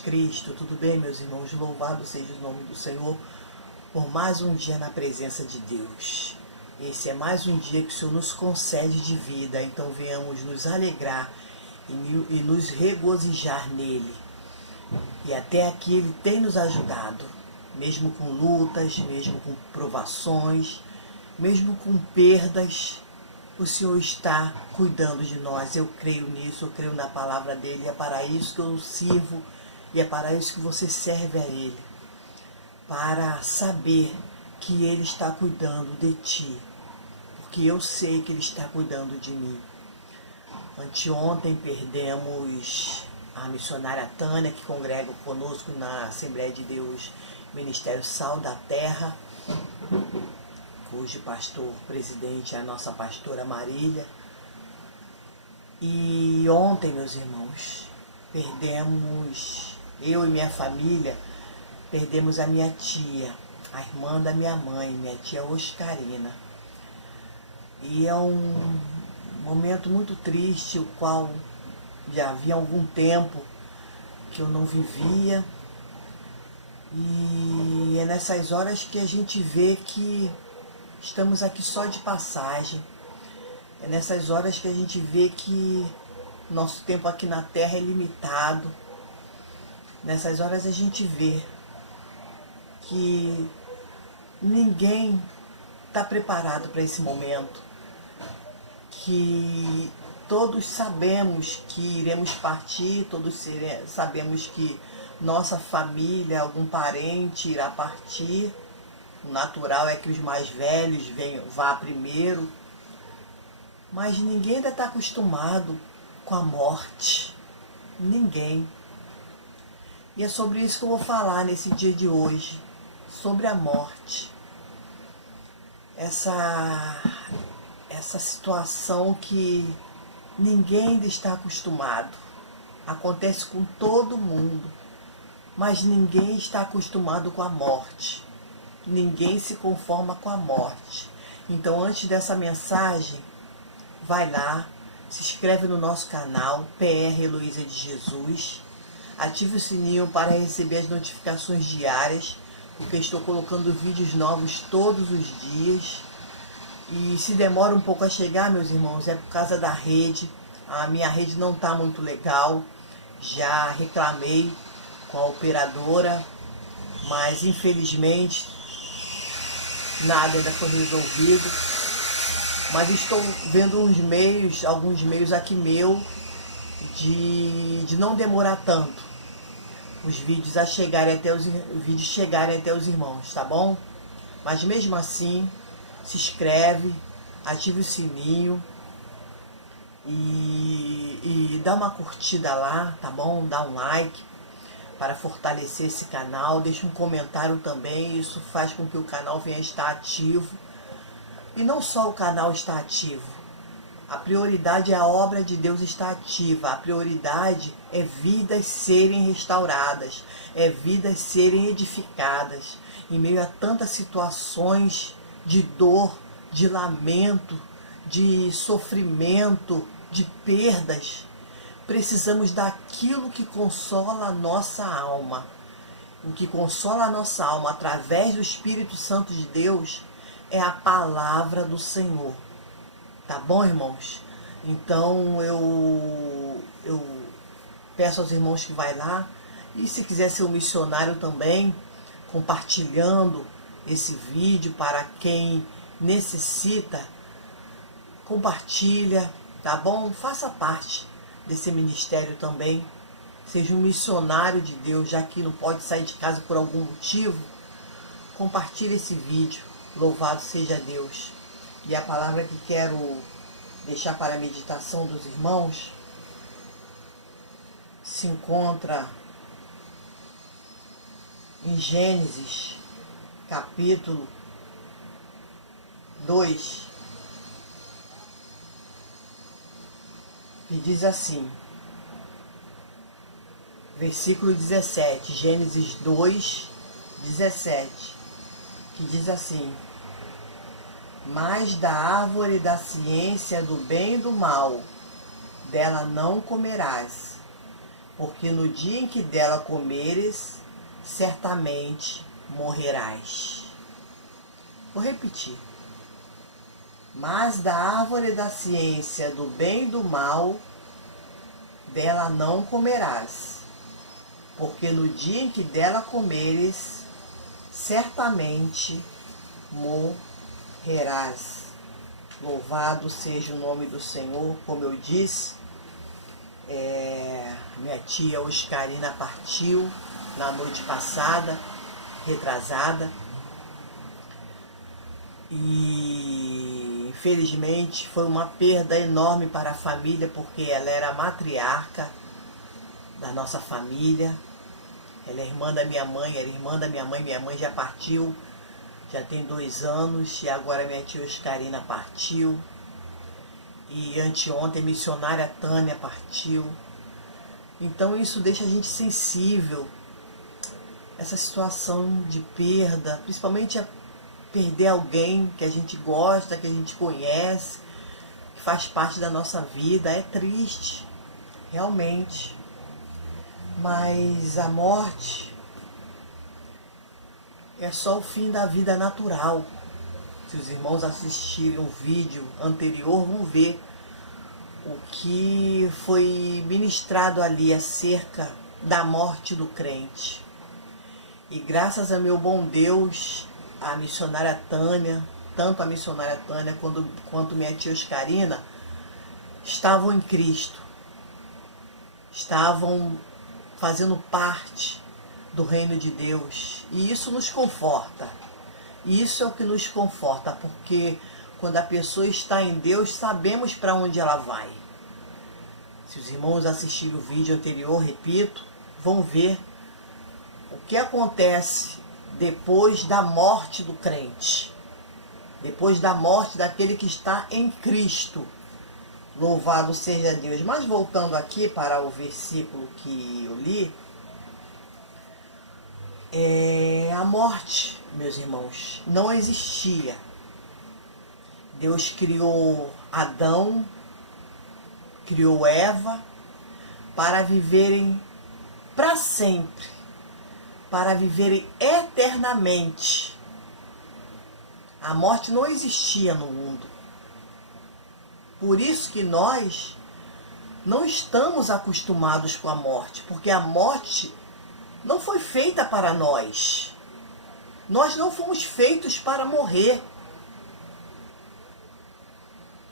Cristo, tudo bem, meus irmãos? Louvado seja o nome do Senhor por mais um dia na presença de Deus. Esse é mais um dia que o Senhor nos concede de vida, então venhamos nos alegrar e nos regozijar nele. E até aqui Ele tem nos ajudado, mesmo com lutas, mesmo com provações, mesmo com perdas. O Senhor está cuidando de nós. Eu creio nisso, eu creio na palavra dEle. É para isso que eu sirvo e é para isso que você serve a Ele. Para saber que Ele está cuidando de ti. Porque eu sei que Ele está cuidando de mim. Anteontem perdemos a missionária Tânia, que congrega conosco na Assembleia de Deus, Ministério Sal da Terra, cujo pastor presidente é a nossa pastora Marília. E ontem, meus irmãos, perdemos, eu e minha família, perdemos a minha tia, a irmã da minha mãe, minha tia Oscarina. E é um momento muito triste, o qual já havia algum tempo que eu não vivia. E é nessas horas que a gente vê que estamos aqui só de passagem. É nessas horas que a gente vê que nosso tempo aqui na Terra é limitado. Nessas horas a gente vê que ninguém está preparado para esse momento. Que todos sabemos que iremos partir, todos sabemos que nossa família, algum parente irá partir. O natural é que os mais velhos vá primeiro. Mas ninguém ainda está acostumado com a morte. Ninguém. E é sobre isso que eu vou falar nesse dia de hoje. Sobre a morte. Essa situação que ninguém ainda está acostumado. Acontece com todo mundo. Mas ninguém está acostumado com a morte. Ninguém se conforma com a morte. Então, antes dessa mensagem, vai lá, se inscreve no nosso canal, PR Heloísa de Jesus. Ative o sininho para receber as notificações diárias, porque estou colocando vídeos novos todos os dias. E se demora um pouco a chegar, meus irmãos, é por causa da rede. A minha rede não está muito legal. Já reclamei com a operadora, mas infelizmente nada ainda foi resolvido. Mas estou vendo alguns meios aqui meu, de não demorar tanto os vídeos chegarem até os irmãos, tá bom? Mas mesmo assim, se inscreve, ative o sininho e dá uma curtida lá, tá bom? Dá um like para fortalecer esse canal, deixa um comentário também, isso faz com que o canal venha a estar ativo. E não só o canal está ativo, a prioridade é a obra de Deus estar ativa, a prioridade é vidas serem restauradas, é vidas serem edificadas, em meio a tantas situações de dor, de lamento, de sofrimento, de perdas. Precisamos daquilo que consola a nossa alma. O que consola a nossa alma através do Espírito Santo de Deus é a palavra do Senhor. Tá bom, irmãos? Então eu peço aos irmãos que vai lá. E se quiser ser um missionário também, compartilhando esse vídeo para quem necessita, compartilha, tá bom? Faça parte desse ministério também. Seja um missionário de Deus, já que não pode sair de casa por algum motivo. Compartilhe esse vídeo. Louvado seja Deus. E a palavra que quero deixar para a meditação dos irmãos se encontra em Gênesis, capítulo 2, e diz assim, versículo 17, Gênesis 2, 17, que diz assim: mas da árvore da ciência do bem e do mal, dela não comerás, porque no dia em que dela comeres, certamente morrerás. Vou repetir. Mas da árvore da ciência do bem e do mal, dela não comerás, porque no dia em que dela comeres, certamente morrerás. Louvado seja o nome do Senhor. Como eu disse, minha tia Oscarina partiu na noite passada, retrasada, e infelizmente foi uma perda enorme para a família, porque ela era a matriarca da nossa família. Ela é irmã da minha mãe, minha mãe já partiu, já tem 2 anos, e agora minha tia Oscarina partiu. E anteontem a missionária Tânia partiu. Então isso deixa a gente sensível, essa situação de perda, principalmente a perder alguém que a gente gosta, que a gente conhece, que faz parte da nossa vida. É triste, realmente. Mas a morte é só o fim da vida natural. Se os irmãos assistirem o vídeo anterior, vão ver o que foi ministrado ali acerca da morte do crente. E graças a meu bom Deus, a missionária Tânia, tanto a missionária Tânia quanto minha tia Oscarina, estavam em Cristo. Estavam fazendo parte do reino de Deus. E isso nos conforta. Isso é o que nos conforta, porque quando a pessoa está em Deus, sabemos para onde ela vai. Se os irmãos assistirem o vídeo anterior, repito, vão ver o que acontece depois da morte do crente, depois da morte daquele que está em Cristo. Louvado seja Deus. Mas voltando aqui para o versículo que eu li, a morte, meus irmãos, não existia. Deus criou Adão, criou Eva para viverem para sempre, para viverem eternamente. A morte não existia no mundo. Por isso que nós não estamos acostumados com a morte, porque a morte não foi feita para nós. Nós não fomos feitos para morrer.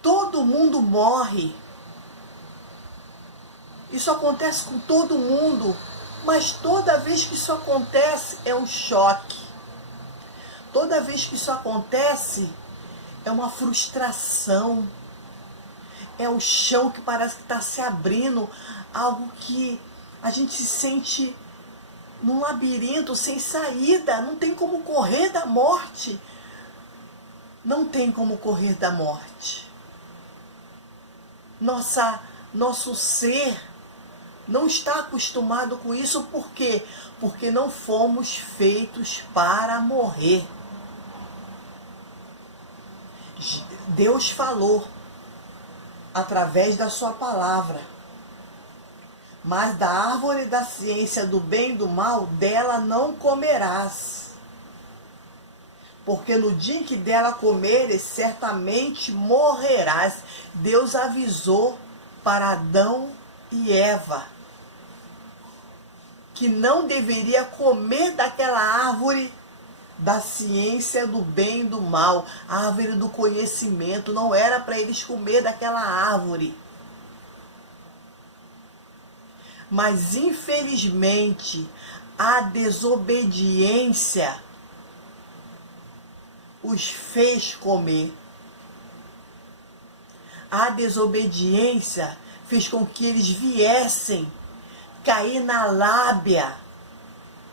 Todo mundo morre. Isso acontece com todo mundo, mas toda vez que isso acontece é um choque. Toda vez que isso acontece é uma frustração. É o chão que parece que está se abrindo, algo que a gente se sente num labirinto sem saída. Não tem como correr da morte. Não tem como correr da morte. Nosso ser não está acostumado com isso. Por quê? Porque não fomos feitos para morrer. Deus falou através da sua palavra: mas da árvore da ciência do bem e do mal, dela não comerás, porque no dia em que dela comeres, certamente morrerás. Deus avisou para Adão e Eva que não deveria comer daquela árvore da ciência do bem e do mal, a árvore do conhecimento. Não era para eles comer daquela árvore. Mas infelizmente a desobediência os fez comer. A desobediência fez com que eles viessem cair na lábia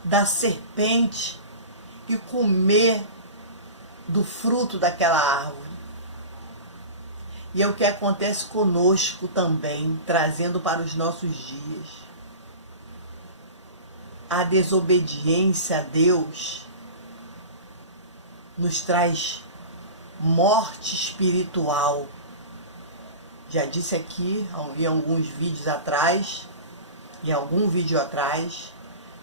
da serpente e comer do fruto daquela árvore. E é o que acontece conosco também, trazendo para os nossos dias. A desobediência a Deus nos traz morte espiritual. Já disse aqui, em alguns vídeos atrás, em algum vídeo atrás,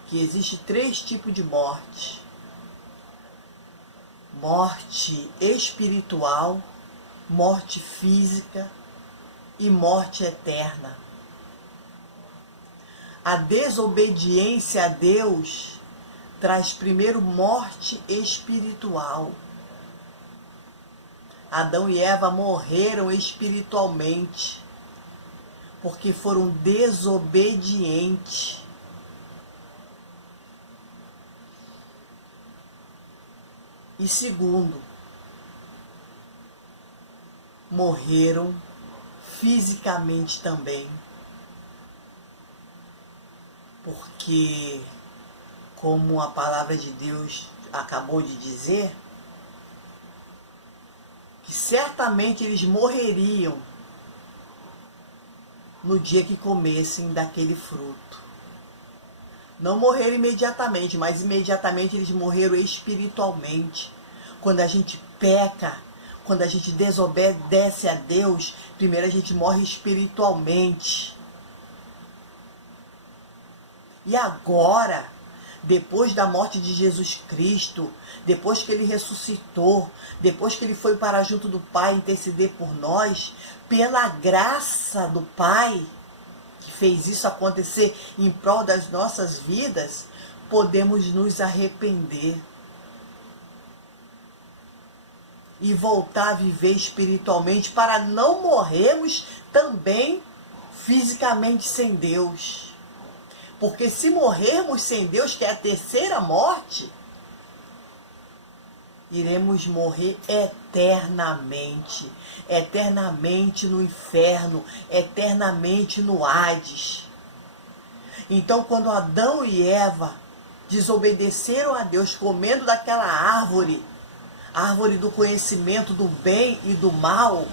que existe 3 tipos de morte. Morte espiritual, morte física e morte eterna. A desobediência a Deus traz primeiro morte espiritual. Adão e Eva morreram espiritualmente, porque foram desobedientes. E segundo, morreram fisicamente também, porque, como a palavra de Deus acabou de dizer, que certamente eles morreriam no dia que comessem daquele fruto. Não morreram imediatamente, mas imediatamente eles morreram espiritualmente. Quando a gente peca, quando a gente desobedece a Deus, primeiro a gente morre espiritualmente. E agora, depois da morte de Jesus Cristo, depois que ele ressuscitou, depois que ele foi para junto do Pai interceder por nós, pela graça do Pai, que fez isso acontecer em prol das nossas vidas, podemos nos arrepender e voltar a viver espiritualmente para não morrermos também fisicamente sem Deus. Porque se morrermos sem Deus, que é a terceira morte, iremos morrer eternamente. Eternamente no inferno, eternamente no Hades. Então, quando Adão e Eva desobedeceram a Deus, comendo daquela árvore, a árvore do conhecimento do bem e do mal,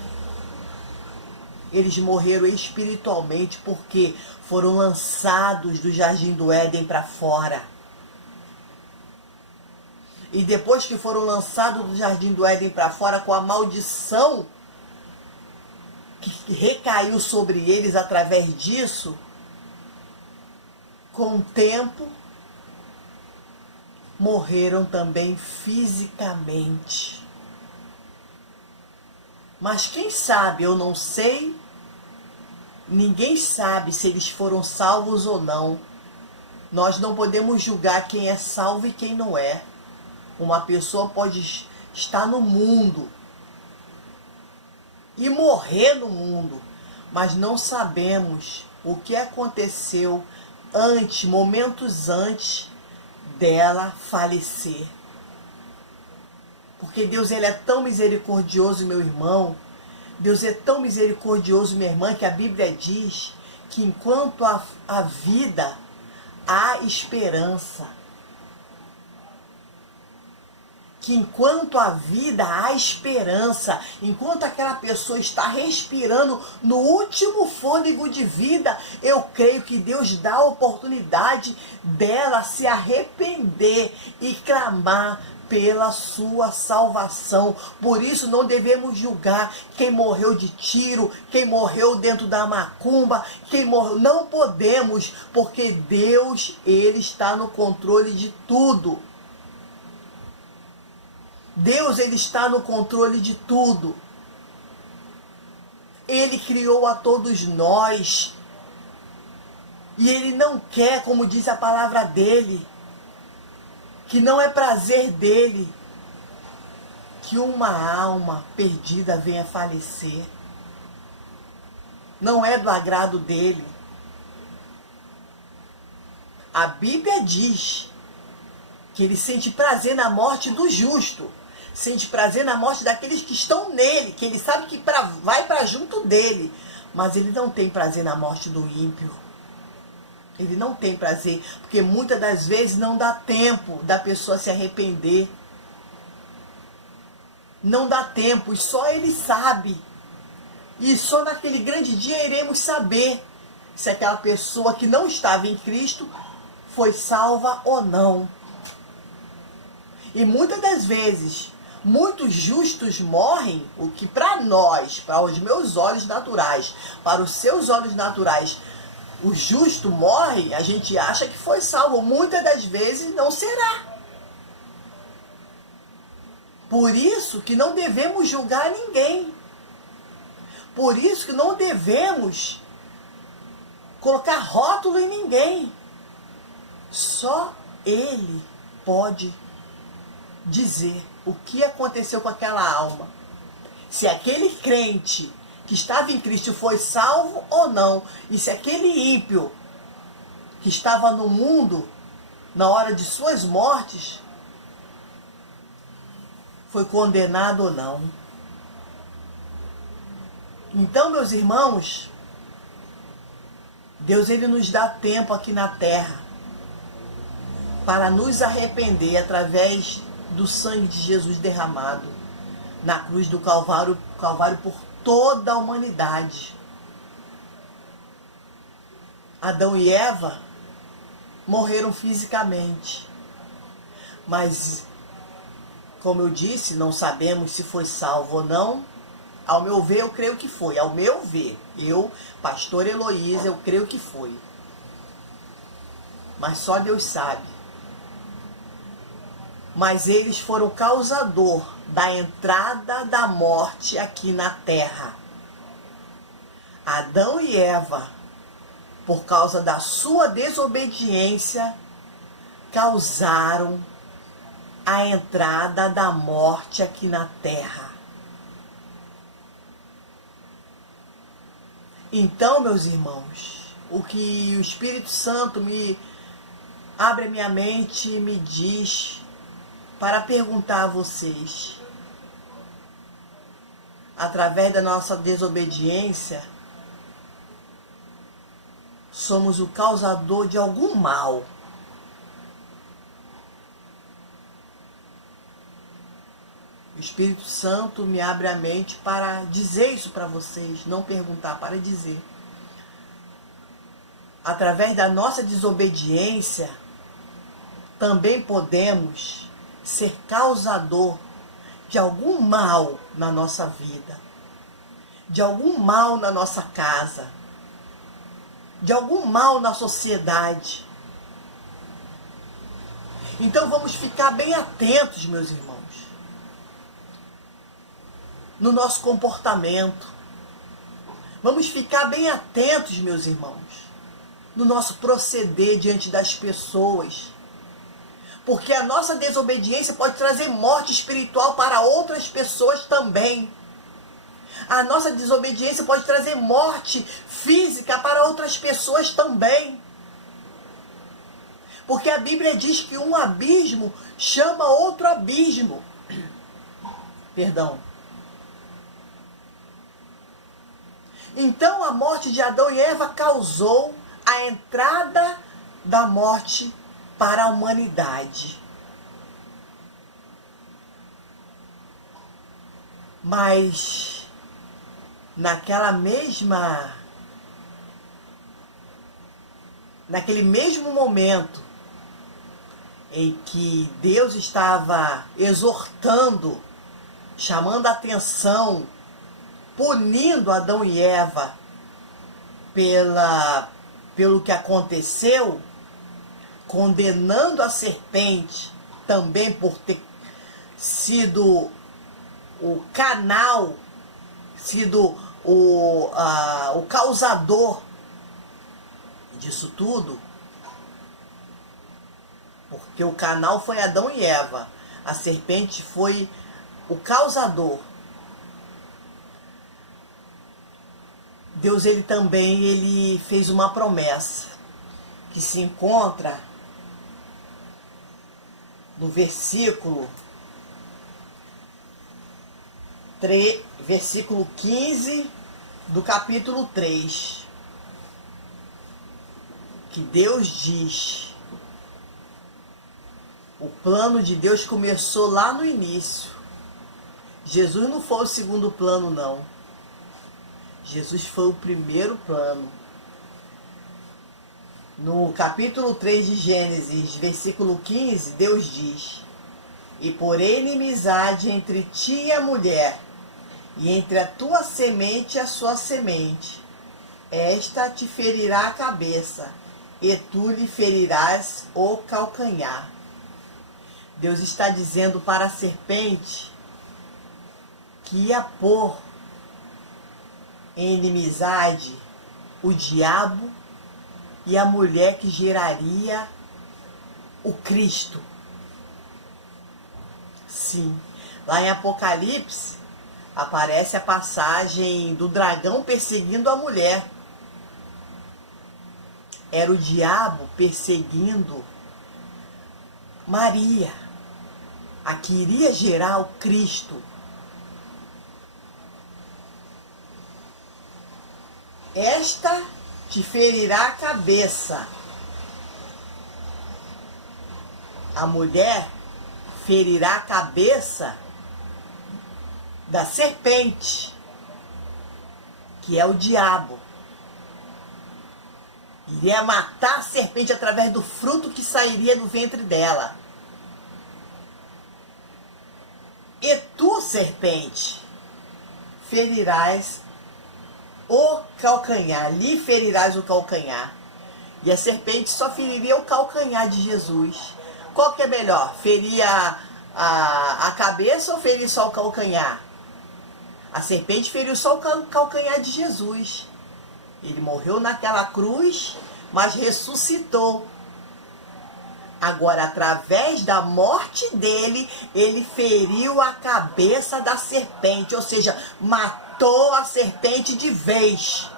eles morreram espiritualmente porque foram lançados do Jardim do Éden para fora. E depois que foram lançados do Jardim do Éden para fora, com a maldição que recaiu sobre eles através disso, com o tempo, morreram também fisicamente. Mas quem sabe, eu não sei, ninguém sabe se eles foram salvos ou não. Nós não podemos julgar quem é salvo e quem não é. Uma pessoa pode estar no mundo e morrer no mundo, mas não sabemos o que aconteceu antes, momentos antes dela falecer. Porque Deus, ele é tão misericordioso, meu irmão. Deus é tão misericordioso, minha irmã, que a Bíblia diz que enquanto há vida, há esperança. Que enquanto há vida, há esperança. Enquanto aquela pessoa está respirando no último fôlego de vida, eu creio que Deus dá a oportunidade dela se arrepender e clamar pela sua salvação. Por isso não devemos julgar quem morreu de tiro, quem morreu dentro da macumba, quem morreu. Não podemos, porque Deus, ele está no controle de tudo. Deus, ele está no controle de tudo. Ele criou a todos nós. E ele não quer, como diz a palavra dele, que não é prazer dele que uma alma perdida venha falecer. Não é do agrado dele. A Bíblia diz que ele sente prazer na morte do justo. Sente prazer na morte daqueles que estão nele, que ele sabe que vai para junto dele. Mas ele não tem prazer na morte do ímpio. Ele não tem prazer, porque muitas das vezes não dá tempo da pessoa se arrepender. Não dá tempo, e só ele sabe. E só naquele grande dia iremos saber se aquela pessoa que não estava em Cristo foi salva ou não. E muitas das vezes, muitos justos morrem, o que para nós, para os meus olhos naturais, para os seus olhos naturais, o justo morre, a gente acha que foi salvo. Muitas das vezes não será. Por isso que não devemos julgar ninguém. Por isso que não devemos colocar rótulo em ninguém. Só Ele pode dizer o que aconteceu com aquela alma. Se aquele crente que estava em Cristo foi salvo ou não. E se aquele ímpio que estava no mundo na hora de suas mortes foi condenado ou não. Então, meus irmãos, Deus ele nos dá tempo aqui na terra para nos arrepender através do sangue de Jesus derramado na cruz do Calvário por toda a humanidade. Adão e Eva morreram fisicamente, mas, como eu disse, não sabemos se foi salvo ou não. Ao meu ver, eu creio que foi. Ao meu ver, eu, pastor Heloísa, eu creio que foi. Mas só Deus sabe. Mas eles foram causador da entrada da morte aqui na terra. Adão e Eva, por causa da sua desobediência, causaram a entrada da morte aqui na terra. Então, meus irmãos, o que o Espírito Santo me abre a minha mente e me diz para perguntar a vocês, através da nossa desobediência, somos o causador de algum mal. O Espírito Santo me abre a mente para dizer isso para vocês, não perguntar, para dizer. Através da nossa desobediência, também podemos ser causador de algum mal na nossa vida, de algum mal na nossa casa, de algum mal na sociedade. Então vamos ficar bem atentos, meus irmãos, no nosso comportamento. Vamos ficar bem atentos, meus irmãos, no nosso proceder diante das pessoas. Porque a nossa desobediência pode trazer morte espiritual para outras pessoas também. A nossa desobediência pode trazer morte física para outras pessoas também. Porque a Bíblia diz que um abismo chama outro abismo. Perdão. Então a morte de Adão e Eva causou a entrada da morte para a humanidade. Mas naquele mesmo momento em que Deus estava exortando, chamando a atenção, punindo Adão e Eva pelo que aconteceu, condenando a serpente também por ter sido o canal, sido o causador disso tudo, porque o canal foi Adão e Eva, a serpente foi o causador. Deus ele fez uma promessa que se encontra no versículo 15 do capítulo 3, que Deus diz, o plano de Deus começou lá no início. Jesus não foi o segundo plano, não. Jesus foi o primeiro plano. No capítulo 3 de Gênesis, versículo 15, Deus diz: e por inimizade entre ti e a mulher, e entre a tua semente e a sua semente, Esta te ferirá a cabeça, e tu lhe ferirás o calcanhar. Deus está dizendo para a serpente que ia pôr em inimizade o diabo e a mulher que geraria o Cristo. Sim, lá em Apocalipse aparece a passagem do dragão perseguindo a mulher. Era o diabo perseguindo Maria, a que iria gerar o Cristo. Esta te ferirá a cabeça. A mulher ferirá a cabeça da serpente, que é o diabo. Iria matar a serpente através do fruto que sairia do ventre dela. E tu, serpente, ferirás o calcanhar, lhe ferirás o calcanhar. E a serpente só feriria o calcanhar de Jesus. Qual que é melhor? Ferir a cabeça ou ferir só o calcanhar? A serpente feriu só o calcanhar de Jesus. Ele morreu naquela cruz, mas ressuscitou. Agora, através da morte dele, ele feriu a cabeça da serpente, ou seja, matou a serpente de vez.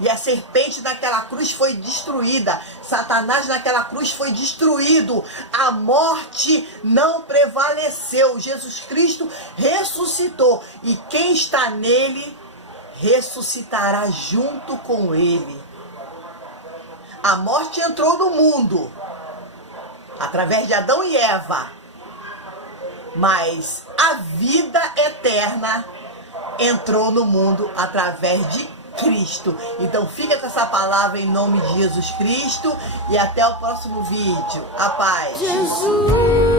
E a serpente naquela cruz foi destruída. Satanás naquela cruz foi destruído. A morte não prevaleceu. Jesus Cristo ressuscitou. E quem está nele, ressuscitará junto com ele. A morte entrou no mundo através de Adão e Eva, mas a vida eterna entrou no mundo através de Cristo. Então fica com essa palavra em nome de Jesus Cristo e até o próximo vídeo. A paz. Jesus.